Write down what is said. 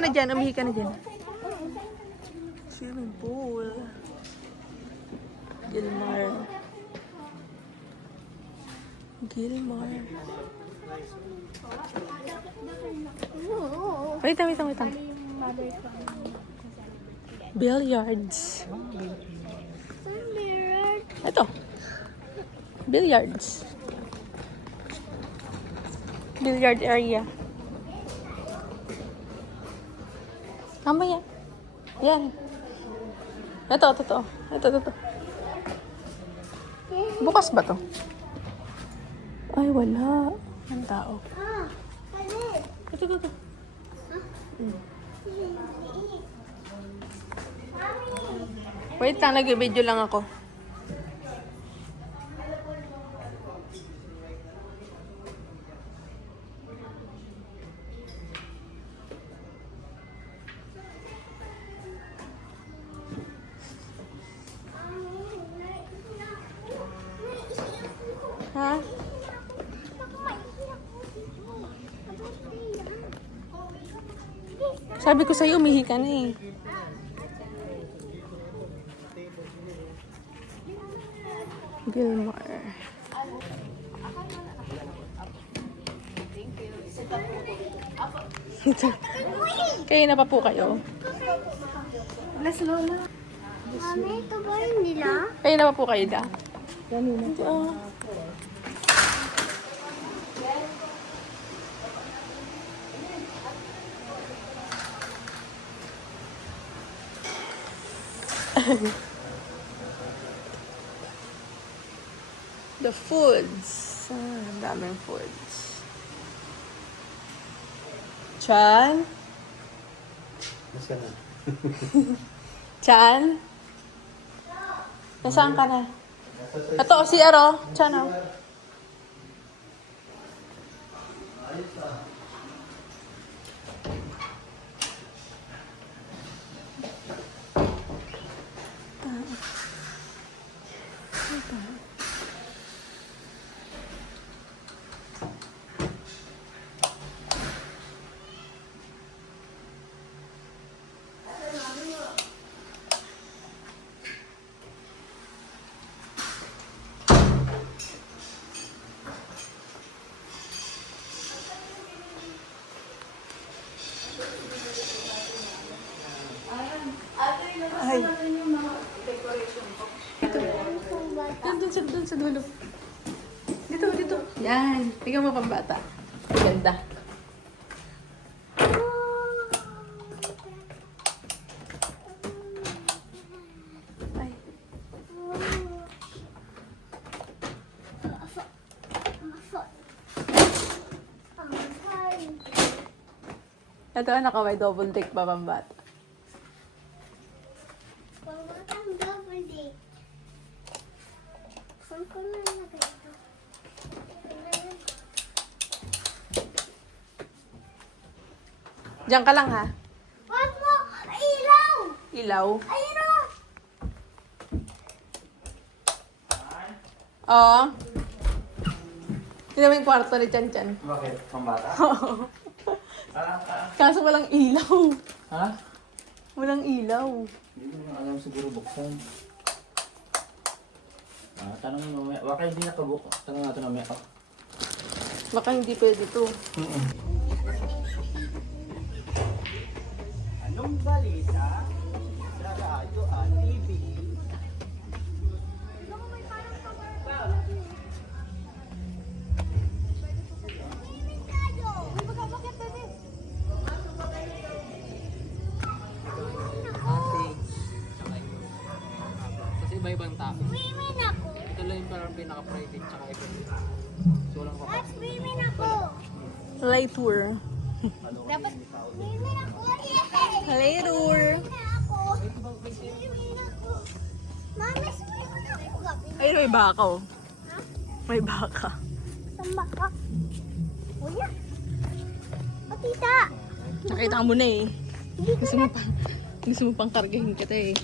ka na dyan, umihi ka na dyan. Swimming pool. Gilmar. Gilmar. Wait lang. Billiards. Ito. Billiards. Billiard area. Tama yan. Yan. Ito. Bukas ba to? Ay, wala. Ang tao. Ito. Wait lang, nag-video lang ako. Ha? Sabi ko sa'yo, umihi ka na eh. Gilmar. Kayo na pa po kayo? Las Lola. Mami, ito ba yung nila? Kayo na pa po kayo da? Oh. The foods. Ang daming foods. Chan? Nasaan na? Chan? Nasaan ka na? Ito, si Aro. Chan, oh. Ay. Dun sa dulo. Dito. Yan. Tingnan mo pambata. Ganda. Ay. Ito anak ko, may double deck pa pambata. Diyan ka lang ha. Wag mo! Ilaw! Ilaw. Ayun o! Oo. Tignan mo yung kwarto ni Chan Chan. Bakit? Pambata? Kaso walang ilaw. Ha? Walang ilaw. Hindi mo alam siguro buksan. Tanong mo mamaya. Baka hindi nakabuk. Tanong natin mamaya. Baka hindi pwede to. Anong balita sa radyo at TV? Kasi iba-ibang topic. Swimming ako! Ito lang yung parang pinaka-private tsaka event. So walang At swimming ako! Light tour. Dapat swimming ako! Yay! Light tour. Swimming ako! Mami, swimming ako! Ayun, may baka oh. May baka. Saan ba ka? Kuya! O tita! Nakita mo na eh. Gusto mo pang kargahin kita eh.